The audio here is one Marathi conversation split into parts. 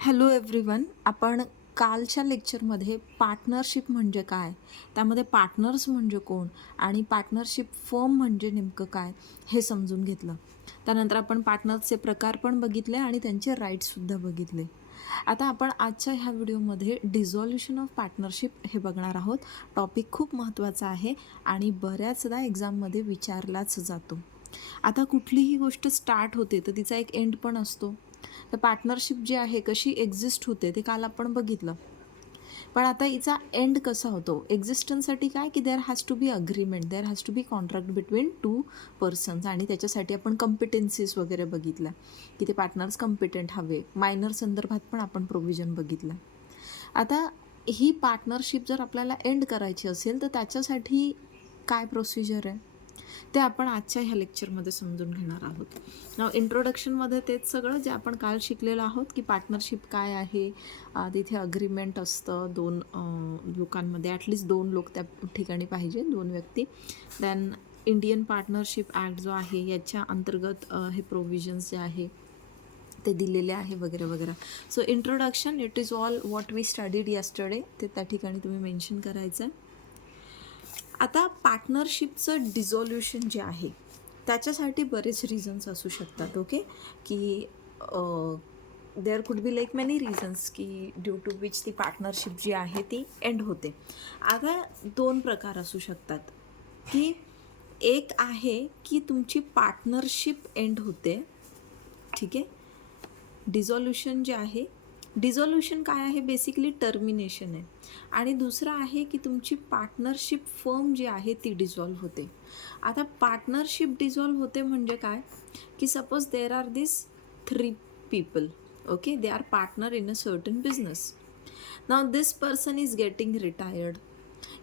Hello everyone. आपण कालच्या लेक्चरमध्ये पार्टनरशिप म्हणजे काय, त्यामध्ये पार्टनर्स म्हणजे कोण आणि पार्टनरशिप फर्म म्हणजे नेमकं काय हे समजून घेतलं. त्यानंतर आपण पार्टनर्सचे प्रकार पण बघितले आणि त्यांचे राईट्ससुद्धा बघितले. आता आपण आजच्या ह्या व्हिडिओमध्ये डिझॉल्युशन ऑफ पार्टनरशिप हे बघणार आहोत. टॉपिक खूप महत्त्वाचा आहे आणि बऱ्याचदा एक्झाममध्ये विचारलाच जातो. आता कुठलीही गोष्ट स्टार्ट होते तर तिचा एक एंड पण असतो. तर पार्टनरशिप जी आहे कशी एक्झिस्ट होते ते काल आपण बघितलं. पण आता हिचा एंड कसा होतो एक्झिस्टन्ससाठी काय की there has to be agreement, there has to be contract between two persons आणि त्याच्यासाठी आपण कम्पिटन्सीज वगैरे बघितल्या की ते पार्टनर्स कम्पिटंट हवे. मायनर संदर्भात पण आपण प्रोव्हिजन बघितलं. आता ही पार्टनरशिप जर आपल्याला एंड करायची असेल तर त्याच्यासाठी काय प्रोसिजर आहे ते आपण आजच्या ह्या लेक्चरमध्ये समजून घेणार आहोत. इंट्रोडक्शनमध्ये तेच सगळं जे आपण काल शिकलेलं आहोत की पार्टनरशिप काय आहे. तिथे अग्रीमेंट असतं दोन लोकांमध्ये, ॲटलिस्ट दोन लोक त्या ठिकाणी पाहिजे, दोन व्यक्ती. दॅन इंडियन पार्टनरशिप ॲक्ट जो आहे याच्या अंतर्गत हे प्रोव्हिजन्स जे आहे ते दिलेले आहे वगैरे वगैरे. So introduction it is all what we studied yesterday, ते त्या ठिकाणी तुम्ही मेन्शन करायचं आहे. आता पार्टनरशिपचं डिझॉल्युशन जे आहे त्याच्यासाठी बरेच रिझन्स असू शकतात. ओके, की there could be like many reasons की ड्यू टू विच ती पार्टनरशिप जी आहे ती एंड होते. आता दोन प्रकार असू शकतात की एक आहे की तुमची पार्टनरशिप एंड होते, ठीक आहे. डिझॉल्युशन जे आहे, डिझॉल्युशन काय आहे बेसिकली टर्मिनेशन आहे. आणि दुसरं आहे की तुमची पार्टनरशिप फर्म जी आहे ती डिझॉल्व्ह होते. आता पार्टनरशिप डिझॉल्व्ह होते म्हणजे काय की suppose there R this 3 people, okay, they are partner in a certain business. Now this person is getting retired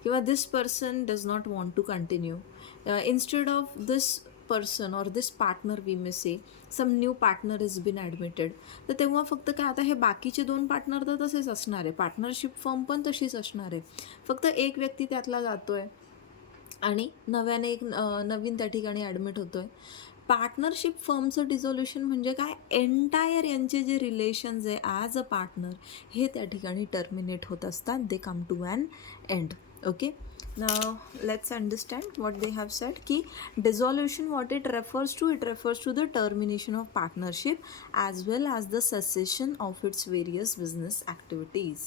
किंवा this person does not want to continue. Instead of this person or this partner we may say some new partner has been admitted. तर तेव्हा फक्त काय, आता हे बाकीचे दोन पार्टनर तर तसेच असणार आहे, पार्टनरशिप फर्म पण तशीच असणार आहे, फक्त एक व्यक्ती त्यातला जातोय आणि नव्याने एक नवीन त्या ठिकाणी ॲडमिट होतोय. पार्टनरशिप फर्मचं डिझॉल्युशन म्हणजे काय, एंटायर यांचे जे रिलेशन्स आहे ॲज अ पार्टनर हे त्या ठिकाणी टर्मिनेट होत असतात. They come to an end. Okay, now let's understand what they have said की dissolution what it refers to the termination of partnership as well as the cessation of its various business activities.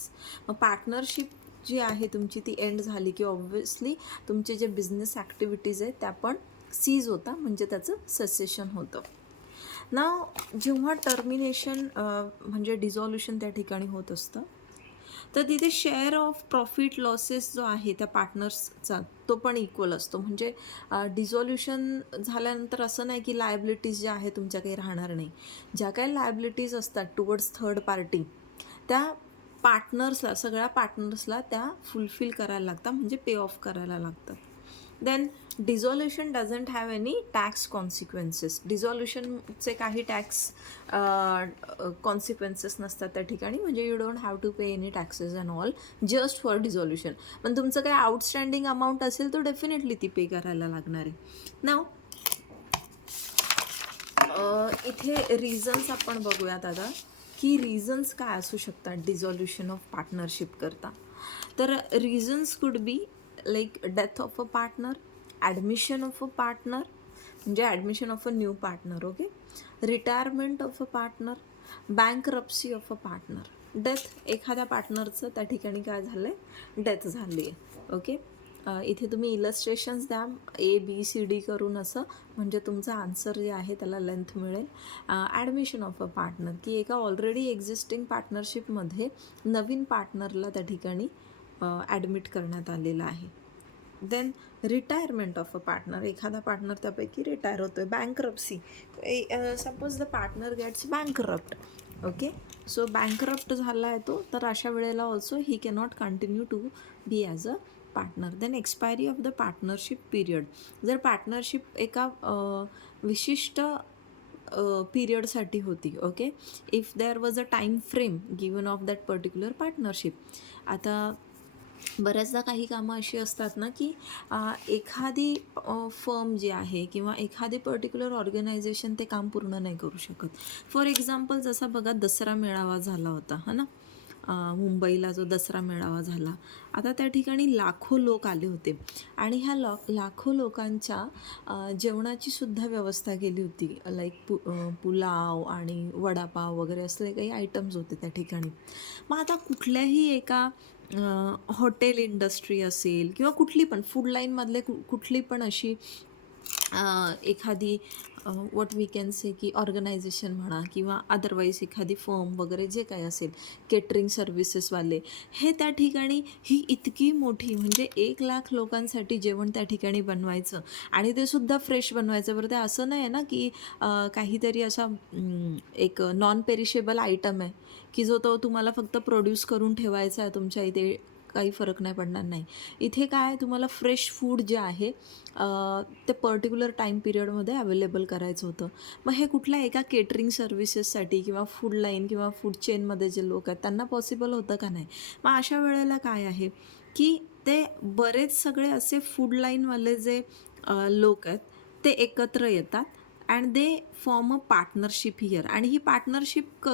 मग पार्टनरशिप जी आहे तुमची ती एंड झाली की ऑब्व्हियसली तुमचे जे बिझनेस ॲक्टिव्हिटीज आहेत त्या पण सीज होता, म्हणजे त्याचं सेसेशन होतं ना. जेव्हा टर्मिनेशन म्हणजे डिझॉल्युशन त्या ठिकाणी होत असतं तर तिथे शेअर ऑफ प्रॉफिट लॉसेस जो आहे त्या पार्टनर्सचा तो पण इक्वल असतो. म्हणजे डिझॉल्युशन झाल्यानंतर असं नाही की लायबिलिटीज ज्या आहे तुमच्या काही राहणार नाही. ज्या काही लायबिलिटीज असतात टुवर्ड्स थर्ड पार्टी त्या पार्टनर्सला, सगळ्या पार्टनर्सला त्या फुलफिल करायला लागतात, म्हणजे पे ऑफ करायला लागतात. Then dissolution doesn't have any tax consequences. डिझॉल्युशनचे काही टॅक्स कॉन्सिक्वेन्सेस नसतात त्या ठिकाणी, म्हणजे you don't have to pay any taxes and all just for dissolution. पण तुमचं काही आउटस्टँडिंग अमाऊंट असेल तर डेफिनेटली ती पे करायला लागणार आहे. नाव इथे रिझन्स आपण बघूयात आता की रिझन्स काय असू शकतात डिझॉल्युशन ऑफ पार्टनरशिप करता. तर reasons could be like death of a partner, admission of a partner म्हणजे admission of a new partner, okay, retirement of a partner, bankruptcy of a partner, death, एखाद्या पार्टनरचं त्या ठिकाणी काय झालं आहे, डेथ झाली आहे. ओके, इथे तुम्ही इलस्ट्रेशन्स द्या ABCD करून असं, म्हणजे तुमचा आन्सर जे आहे त्याला लेंथ मिळेल. ॲडमिशन ऑफ अ पार्टनर की एका ऑलरेडी एक्झिस्टिंग पार्टनरशिपमध्ये नवीन पार्टनरला त्या ठिकाणी ॲडमिट करण्यात आलेलं आहे. Then retirement of a partner, एखादा पार्टनर त्यापैकी रिटायर होतो आहे. Bankruptcy, suppose the partner gets bankrupt, okay, so bankrupt झाला आहे तो, तर अशा वेळेला also he cannot continue to be as a partner. Then expiry of the partnership period, जर पार्टनरशिप एका विशिष्ट पिरियडसाठी होती, okay, if there was a time frame given of that particular partnership. आता बऱ्याचदा काही कामं अशी असतात ना की एखादी फर्म जी आहे किंवा एखादी पर्टिक्युलर ऑर्गनायझेशन ते काम पूर्ण नाही करू शकत. फॉर एक्झाम्पल जसा बघा दसरा मेळावा झाला होता है ना, मुंबईला जो दसरा मेळावा झाला. आता त्या ठिकाणी लाखो लोक आले होते आणि ह्या लाखो लोकांच्या जेवणाची सुद्धा व्यवस्था केली होती. लाईक पुलाव आणि वडापाव वगैरे असले काही आयटम्स होते त्या ठिकाणी. मग आता कुठल्याही एका हॉटेल इंडस्ट्री असेल किंवा कुठली पण फूड लाईनमधले कुठली पण अशी एखादी व्हॉट वी कॅन से की ऑर्गनायझेशन म्हणा किंवा अदरवाईज एखादी फर्म वगैरे जे काही असेल, केटरिंग सर्व्हिसेसवाले, हे त्या ठिकाणी ही इतकी मोठी म्हणजे 1,00,000 लोकांसाठी जेवण त्या ठिकाणी बनवायचं आणि ते सुद्धा फ्रेश बनवायचं. बरं ते असं नाही आहे ना की काहीतरी असा एक नॉन पेरिशेबल आयटम आहे की जो तो तुम्हाला फक्त प्रोड्यूस करून ठेवायचा आहे तुमच्या इथे, काही फरक नाही पडणार. नाही, इथे काय तुम्हाला फ्रेश फूड जे आहे ते पर्टिक्युलर टाईम पिरियडमध्ये अवेलेबल करायचं होतं. मग हे कुठल्या एका केटरिंग सर्व्हिसेससाठी किंवा फूड लाईन किंवा फूड चेनमध्ये जे लोक आहेत त्यांना पॉसिबल होतं का? नाही. मग अशा वेळेला काय आहे की ते बरेच सगळे असे फूड लाईनवाले जे लोक आहेत ते एकत्र येतात and they form a partnership here. आणि ही पार्टनरशिप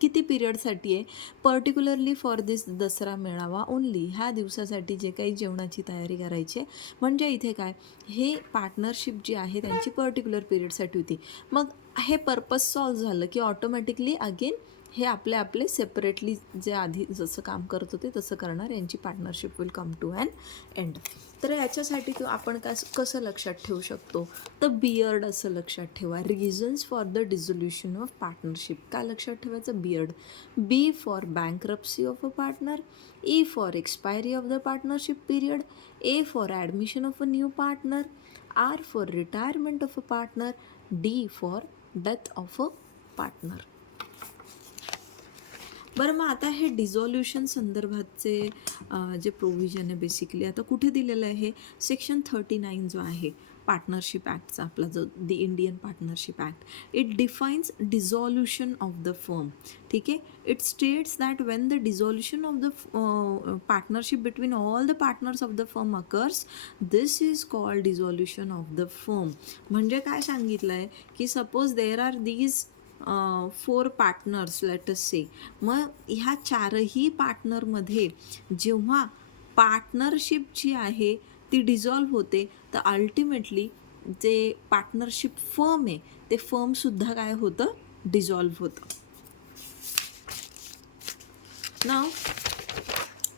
किती पिरियडसाठी आहे? पर्टिक्युलरली फॉर दिस दसरा मेळावा ओनली. ह्या दिवसासाठी जे काही जेवणाची तयारी करायची आहे. म्हणजे इथे काय, हे पार्टनरशिप जी आहे त्यांची पर्टिक्युलर पिरियडसाठी होती. मग हे पर्पज सॉल्व झालं की ऑटोमॅटिकली अगेन हे आपले आपले सेपरेटली जे आधी जसं काम करत होते तसं करणार, यांची partnership will come to an end. तर याच्यासाठी आपण कसं लक्षात ठेवू शकतो? तर बियर्ड असं लक्षात ठेवा. Reasons for the dissolution of partnership. काय लक्षात ठेवायचं? Beard. B for bankruptcy of a partner. E for expiry of the partnership period. A for admission of a new partner. R for retirement of a partner. D for death of a partner. बरं, मग आता हे डिझॉल्युशन संदर्भातचे जे प्रोव्हिजन आहे बेसिकली आता कुठे दिलेलं आहे? सेक्शन 39 जो आहे पार्टनरशिप ॲक्टचा आपला, जो the Indian partnership act, it defines dissolution of the firm. ठीक आहे. It states that when the dissolution of the partnership between all the partners of the firm occurs, this is called dissolution of the firm. म्हणजे काय सांगितलं आहे की suppose there are these 4 partners let us say. मग ह्या 4ही पार्टनरमध्ये जेव्हा पार्टनरशिप जी आहे ती डिझॉल्व्ह होते, तर अल्टिमेटली जे पार्टनरशिप फर्म आहे ते फर्मसुद्धा काय होतं? डिझॉल्व्ह होतं. Now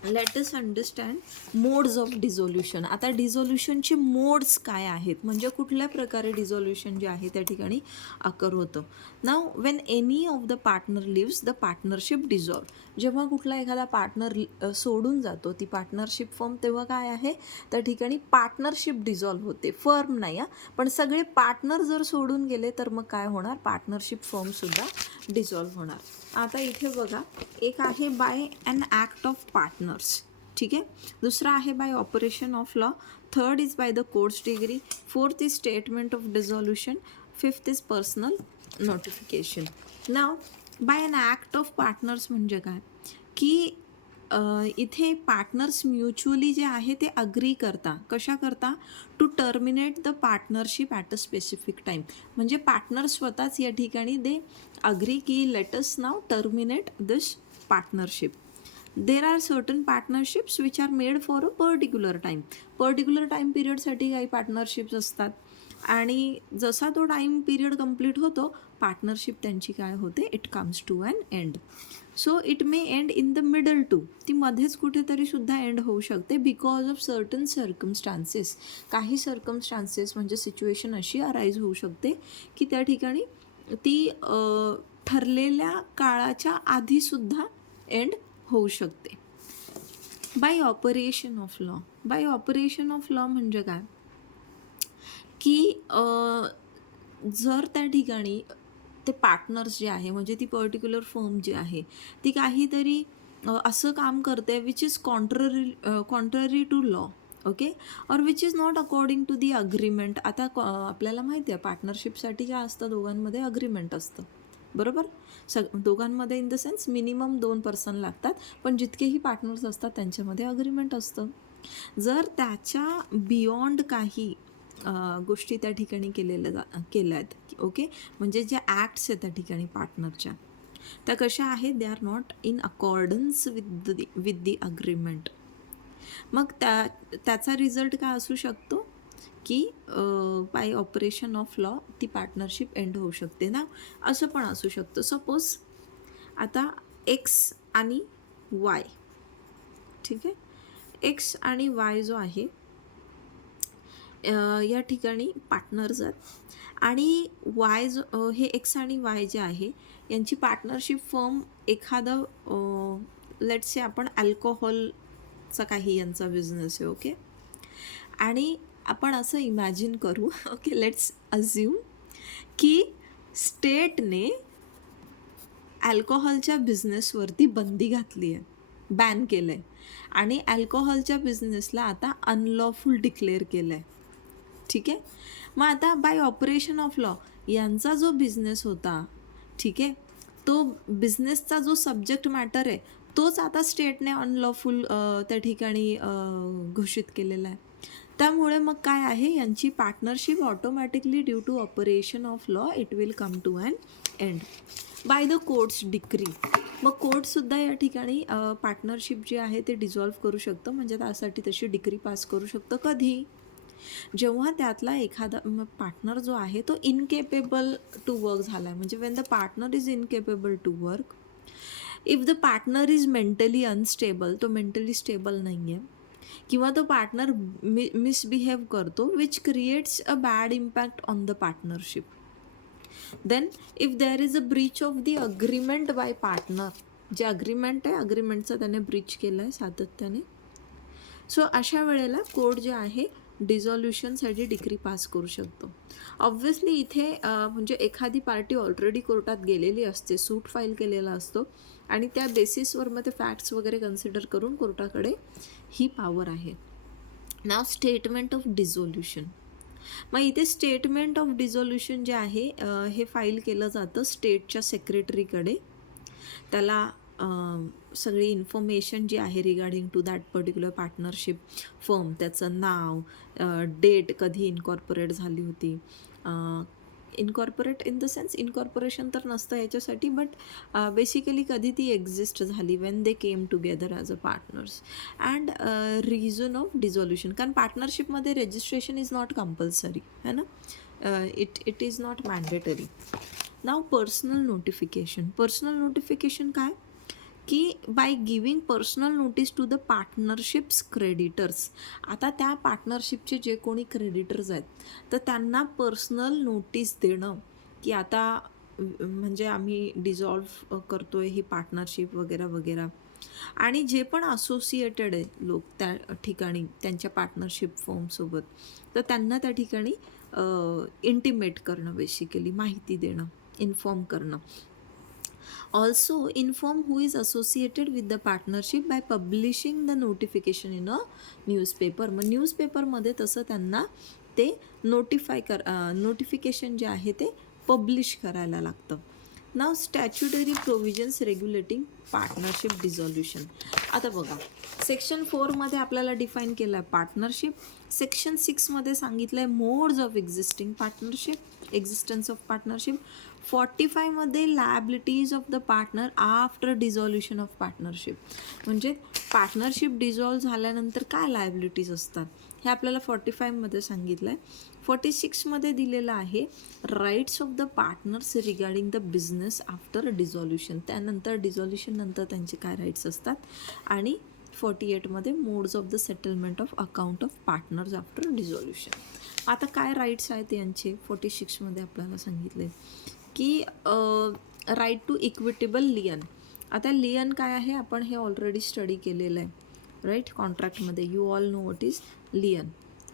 let us understand modes of dissolution. आता डिझोल्युशनचे मोड्स काय आहेत, म्हणजे कुठल्या प्रकारे डिझोल्युशन जे आहे त्या ठिकाणी अकर होतं. Now when any of the partner leaves the partnership dissolve. जेव्हा कुठला एखादा पार्टनर सोडून जातो ती पार्टनरशिप फर्म, तेव्हा काय आहे त्या ठिकाणी पार्टनरशिप डिझॉल्व होते, फर्म नाही. पण सगळे पार्टनर जर सोडून गेले तर मग काय होणार? पार्टनरशिप फर्मसुद्धा डिझॉल्व होणार. आता इथे बघा, एक आहे by an act of partners. ठीक आहे. दुसरा आहे by operation of law. Third is by the court's decree. Fourth is statement of dissolution. Fifth is personal notification. Now by an act of partners म्हणजे काय की इथे पार्टनर्स म्युच्युअली जे आहे ते अग्री करता. कशा करता? To terminate the partnership at a specific time. म्हणजे पार्टनर स्वतःच या ठिकाणी दे अग्री की let us now terminate this partnership. There are certain partnerships which are made for a particular time. Particular time पिरियडसाठी काही पार्टनरशिप्स असतात आणि जसा तो टाईम पिरियड कंप्लीट होतो पार्टनरशिप त्यांची काय होते? It comes to an end. So it may end in the middle too. ती मध्येच कुठेतरी सुद्धा एंड होऊ शकते बिकॉज ऑफ सर्टन सर्कमस्टान्सेस. काही सर्कमस्टान्सेस म्हणजे सिच्युएशन अशी अराईज होऊ शकते की त्या ठिकाणी ती ठरलेल्या काळाच्या आधीसुद्धा एंड होऊ शकते. Bye operation of law. Bye operation of law म्हणजे काय की जर त्या ठिकाणी ते पार्टनर्स जे आहे म्हणजे ती पर्टिक्युलर फर्म जी आहे ती काहीतरी असं काम करते which is contrary to law, okay, और which is not according to the agreement. आता आपल्याला माहिती आहे पार्टनरशिपसाठी काय असतं, दोघांमध्ये अग्रीमेंट असतं, बरोबर. दोघांमध्ये in the sense minimum 2 person लागतात, पण जितकेही पार्टनर्स असतात त्यांच्यामध्ये अग्रीमेंट असतं. जर त्याच्या बियॉन्ड काही गोष्टी त्या ठिकाणी केल्या आहेत, ओके, म्हणजे ज्या ॲक्ट्स आहेत त्या ठिकाणी पार्टनरच्या, त्या कशा आहेत, they are not in accordance with the agreement. मग त्याचा रिझल्ट काय असू शकतो की बाय ऑपरेशन ऑफ लॉ ती पार्टनरशिप एंड होऊ शकते ना. असं पण असू शकतं. सपोज आता एक्स आणि वाय, ठीक आहे, एक्स आणि वाय जो आहे या ठिकाणी पार्टनर्स आहेत आणि वाय जो हे एक्स आणि वाय जे आहे यांची पार्टनरशिप फर्म एखादं लेट्स से आपण अल्कोहोलचा काही यांचा बिझनेस आहे, ओके, आणि आपण असं इमॅजिन करू, ओके, लेट्स अज्युम की स्टेटने अल्कोहोलच्या बिझनेसवरती बंदी घातली आहे, बॅन केलं आहे आणि अल्कोहोलच्या बिझनेसला आता अनलॉफुल डिक्लेअर केलं आहे, ठीक आहे. मग आता बाय ऑपरेशन ऑफ लॉ यांचा जो बिझनेस होता, ठीक आहे, तो बिझनेसचा जो सब्जेक्ट मॅटर आहे तोच आता स्टेटने अनलॉफुल त्या ठिकाणी घोषित केलेला आहे. त्यामुळे मग काय आहे, यांची partnership automatically due to operation of law it will come to an end by the court's decree. मग कोर्टसुद्धा या ठिकाणी पार्टनरशिप जी आहे ते डिझॉल्व्ह करू शकतं, म्हणजे त्यासाठी तशी डिक्री पास करू शकतं. कधी, जेव्हा त्यातला एखादा पार्टनर जो आहे तो इनकेपेबल टू वर्क झाला आहे, म्हणजे when the partner is incapable to work, if the partner is mentally unstable, तो मेंटली स्टेबल नाही आहे, किंवा तो पार्टनर मिसबिहेव करतो which creates a bad impact on the partnership, then if there is a breach of the agreement by partner, जे अग्रीमेंट आहे अग्रीमेंटचं त्याने ब्रीच केलं आहे सातत्याने, सो अशा वेळेला कोर्ट जे आहे डिझॉल्युशनसाठी डिक्री पास करू शकतो. ऑब्व्हियसली इथे म्हणजे एखादी पार्टी ऑलरेडी कोर्टात गेलेली असते, सूट फाईल केलेला असतो आणि त्या बेसिसवर मग ते फॅक्ट्स वगैरे कन्सिडर करून कोर्टाकडे ही पॉवर आहे. नाव स्टेटमेंट ऑफ डिझॉल्युशन. मग इथे स्टेटमेंट ऑफ डिझॉल्युशन जे आहे हे फाईल केलं जातं स्टेटच्या सेक्रेटरीकडे. त्याला सगळी इन्फॉर्मेशन जी आहे regarding to that particular partnership firm, त्याचं नाव, डेट, कधी इनकॉर्पोरेट झाली होती, incorporate in the sense incorporation तर नसतं याच्यासाठी, बट बेसिकली कधी ती एक्झिस्ट झाली, when they came together as a partners, and reason of dissolution. कारण पार्टनरशिपमध्ये रजिस्ट्रेशन इज नॉट कंपल्सरी है ना, it is not mandatory. Now personal notification. Personal notification काय की by giving personal notice to the partnership's creditors. आता त्या पार्टनरशिपचे जे कोणी क्रेडिटर्स आहेत तर त्यांना पर्सनल नोटीस देणं की आता म्हणजे आम्ही डिझॉल्व्ह करतो आहे ही पार्टनरशिप वगैरे वगैरे, आणि जे पण असोसिएटेड आहे लोक त्या ठिकाणी त्यांच्या पार्टनरशिप फर्मसोबत, तर त्यांना त्या ठिकाणी इंटिमेट करणं, बेसिकली माहिती देणं, इन्फॉर्म करणं. Also inform who is associated with the partnership by publishing the notification in a newspaper. मग न्यूजपेपरमध्ये तसं त्यांना ते नोटिफिकेशन जे आहे ते पब्लिश करायला लागतं. नाव स्टॅच्युटरी प्रोव्हिजन्स रेग्युलेटिंग पार्टनरशिप डिझॉल्युशन. आता बघा, सेक्शन 4मध्ये आपल्याला डिफाईन केलं आहे पार्टनरशिप, सेक्शन 6मध्ये सांगितलं आहे modes of existence of partnership, 45मध्ये liabilities of the partner after dissolution of partnership, म्हणजे पार्टनरशिप डिझॉल्व झाल्यानंतर काय लायबिलिटीज असतात हे आपल्याला 45मध्ये सांगितलं आहे. 46मध्ये दिलेलं आहे rights of the partners regarding the business after dissolution, त्यानंतर डिझॉल्युशन नंतर त्यांचे काय राईट्स असतात, आणि 48मध्ये modes of the settlement of account of partners after dissolution. आता काय राईट्स आहेत यांचे 46मध्ये आपल्याला सांगितले की राईट टू इक्विटेबल लियन. आता लियन काय आहे आपण हे ऑलरेडी स्टडी केलेलं आहे, राईट, कॉन्ट्रॅक्टमध्ये. You all know what is lien.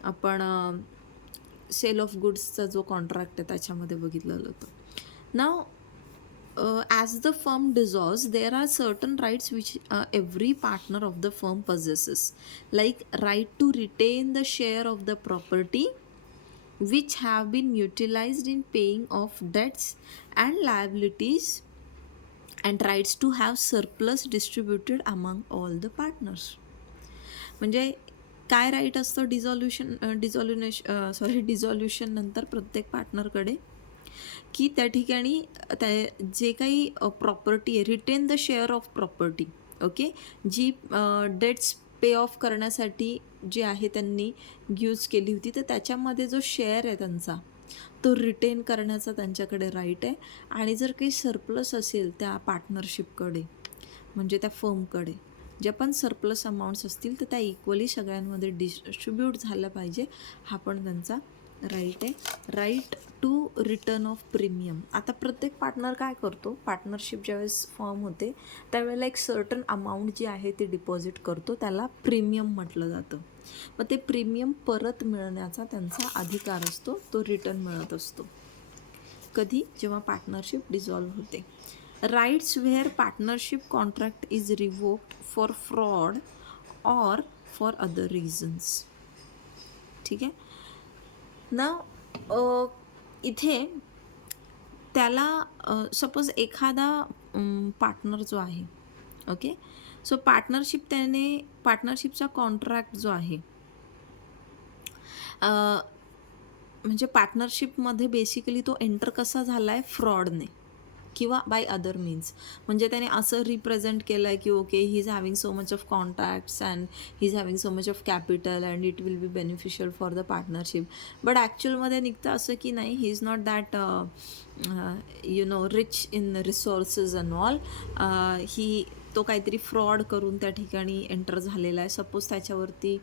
आपण सेल ऑफ गुड्सचा जो कॉन्ट्रॅक्ट आहे त्याच्यामध्ये बघितलेलं होतं. नाव as the firm dissolves, there are certain rights which every partner of the firm possesses, like right to retain the share of the property which have been utilized in paying off debts and liabilities and rights to have surplus distributed among all the partners. म्हणजे काय राईट असतं डिझॉल्युशन नंतर प्रत्येक पार्टनरकडे, की त्या ठिकाणी त्या जे काही प्रॉपर्टी आहे, retain the share of property. Okay, जी डेट्स पे ऑफ करण्यासाठी जी आहे त्यांनी यूज केली होती, तर त्याच्यामध्ये जो शेअर आहे त्यांचा तो रिटेन करण्याचा त्यांच्याकडे राईट आहे. आणि जर काही सरप्लस असेल त्या पार्टनरशिपकडे म्हणजे त्या फर्मकडे, ज्या पण सरप्लस अमाऊंट्स असतील तर त्या इक्वली सगळ्यांमध्ये डिस्ट्रीब्यूट झाल्या पाहिजे, हा पण त्यांचा राईट आहे. Right to return of premium. आता प्रत्येक पार्टनर काय करतो, पार्टनरशिप ज्यावेळेस फॉर्म होते त्यावेळेला एक सर्टन अमाऊंट जी आहे ती डिपॉझिट करतो, त्याला प्रीमियम म्हटलं जातं. मग ते प्रीमियम परत मिळण्याचा त्यांचा अधिकार असतो, तो रिटर्न मिळत असतो. कधी, जेव्हा पार्टनरशिप डिझॉल्व्ह होते. Rights where partnership contract is revoked for fraud or for other reasons. ठीक आहे ना. इथे त्याला सपोज एखादा पार्टनर जो आहे, ओके, सो पार्टनरशिपचा कॉन्ट्रॅक्ट जो आहे, म्हणजे पार्टनरशिपमध्ये बेसिकली तो एंटर कसा झाला आहे, फ्रॉडने किंवा बाय अदर मीन्स. म्हणजे त्याने असं रिप्रेझेंट केलं आहे की okay, he is having so much of contacts and he is having so much of capital and it will be beneficial for the partnership. But ॲक्च्युअलमध्ये निघतं असं की नाही, he is not that rich in resources and all. तो काहीतरी फ्रॉड करून त्या ठिकाणी एंटर झालेला आहे. सपोज त्याच्यावरती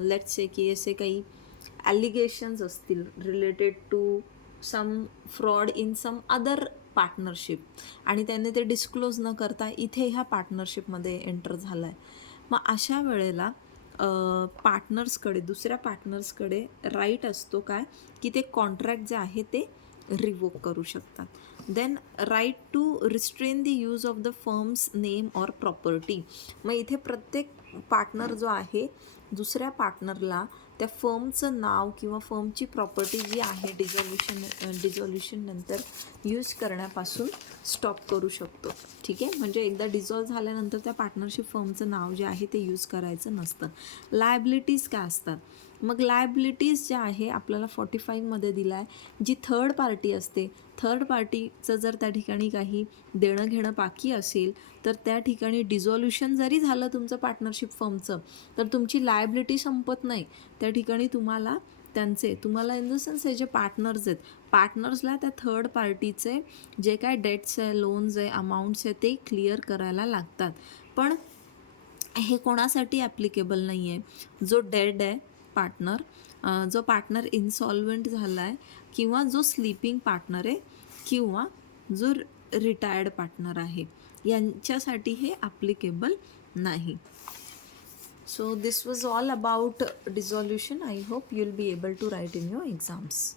लेट्स से की असे काही ॲलिगेशन्स असतील related to some fraud in some other partnership आणि त्याने ते डिस्क्लोज न करता इथे ह्या पार्टनरशिपमध्ये एंटर झाला आहे. मग अशा वेळेला पार्टनर्सकडे, दुसऱ्या पार्टनर्सकडे राईट असतो काय, की ते कॉन्ट्रॅक्ट जे आहे ते रिवोक करू शकतात. Then right to restrain the use of the firm's name or property. मग इथे प्रत्येक पार्टनर जो आहे दुसऱ्या पार्टनरला त्या फर्मचं नाव किंवा फर्मची प्रॉपर्टी जी आहे डिझॉल्युशन नंतर यूज करण्यापासून स्टॉप करू शकतो. ठीक आहे, म्हणजे एकदा डिझॉल्व झाल्यानंतर त्या पार्टनरशिप फर्मचं नाव जे आहे ते यूज करायचं नसतं. लायबिलिटीज काय असतात, मग लायबिलिटीज ज्या आहे आपल्याला 45मध्ये दिला आहे, जी थर्ड पार्टी असते, थर्ड पार्टीचं जर त्या ठिकाणी काही देणं घेणं बाकी असेल तर त्या ठिकाणी डिझॉल्युशन जरी झालं तुमचं पार्टनरशिप फर्मचं तर तुमची लायबिलिटी संपत नाही. त्या ठिकाणी तुम्हाला इन द सेन्स हे जे पार्टनर्स आहेत, पार्टनर्सला त्या थर्ड पार्टीचे जे काय डेट्स आहे, लोन्स आहे, अमाऊंट्स आहे ते क्लिअर करायला लागतात. पण हे कोणासाठी ॲप्लिकेबल नाही आहे, जो डेड आहे पार्टनर, जो पार्टनर इन्सॉल्वंट झाला आहे, किंवा जो स्लीपिंग पार्टनर आहे, किंवा जो रिटायर्ड पार्टनर आहे, यांच्यासाठी हे ॲप्लिकेबल नाही. So this was all about dissolution. I hope you'll be able to write in your exams.